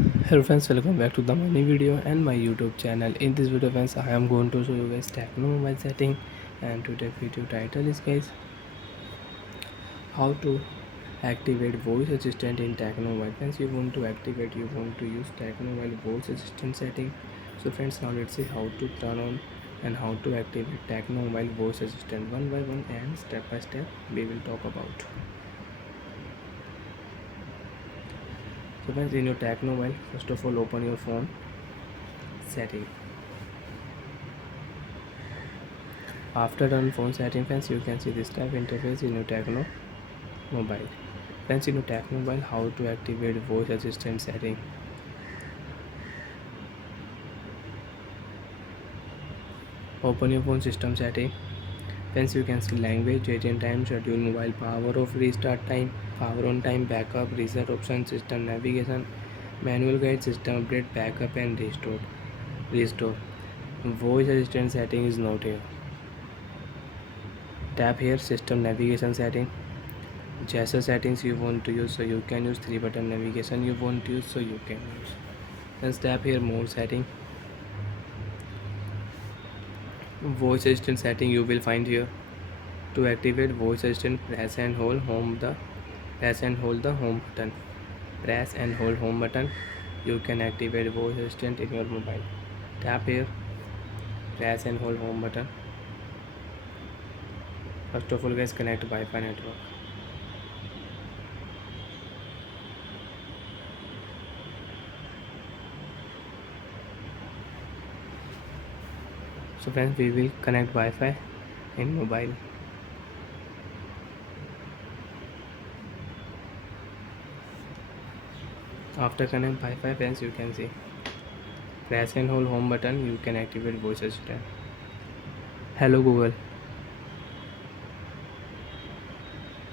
Hello friends, welcome back to the new video and my YouTube channel. In this video friends, I am going to show you guys techno mobile setting, and today's video title is guys how to activate voice assistant in techno mobile. Friends, you want to use techno mobile voice assistant setting. So friends, now let's see how to turn on and how to activate techno mobile voice assistant one by one and step by step we will talk about. So friends, in your techno mobile, first of all open your phone setting. After on phone setting friends, you can see this type interface in your Tecno mobile. Friends, in your Tecno mobile, how to activate voice assistant setting. Open your phone system setting. Friends, you can see language, date and time, schedule mobile, power off, restart time, power on time, backup, reset option, system navigation, manual guide, system update, backup and Restore. Voice assistant setting is not here. Tap here system navigation setting. Gesture settings you want to use, so you can use 3 button navigation you want to use, so you can use. Then tap here more setting. Voice assistant setting you will find here. To activate voice assistant, press and hold the home button. Press and hold home button. You can activate voice assistant in your mobile. Tap here, press and hold home button. First of all guys, connect Wi-Fi network. So friends, we will connect Wi-Fi in mobile. After connect Wi-Fi friends, you can see press and hold home button, you can activate voice assistant. Hello Google.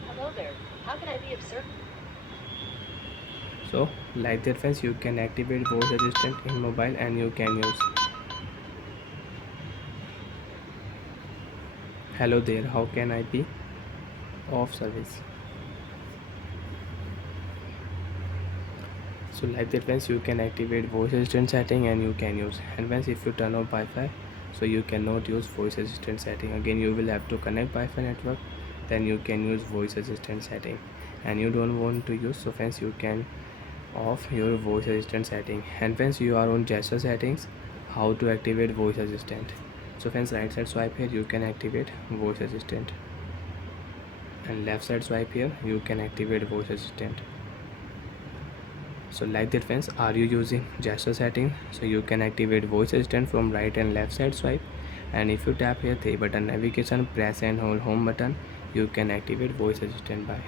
Hello there. How can I be of service? So like that friends, you can activate voice assistant in mobile and you can use. Hello there, how can I be of service? So like that friends, you can activate voice assistant setting and you can use. And friends, if you turn off Wi-Fi, so you cannot use voice assistant setting. Again you will have to connect Wi-Fi network, then you can use voice assistant setting. And you don't want to use, so friends you can off your voice assistant setting. And friends, you are on gesture settings, how to activate voice assistant. So friends, right side swipe here, you can activate voice assistant, and left side swipe here, you can activate voice assistant. So like that friends, are you using gesture setting, so you can activate voice assistant from right and left side swipe. And if you tap here 3 button navigation, press and hold home button, you can activate voice assistant by.